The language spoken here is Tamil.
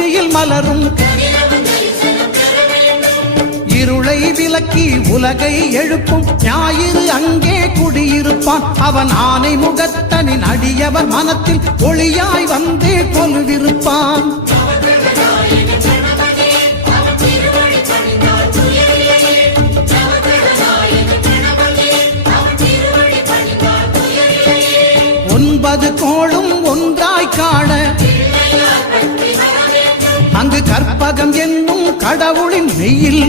நெற்றியில் மலரும் இருளை விலக்கி உலகை எழுப்பும் ஞாயிறு அங்கே குடியிருப்பான். அவன் ஆனை முகத்தனின் அடியவர் மனத்தில் ஒளியாய் வந்தே கொலுவிருப்பான். ஒன்பது கோளும் ஒன்றாய் காண அங்கு கற்பகம் என்னும் கடவுளின் மெய்யில்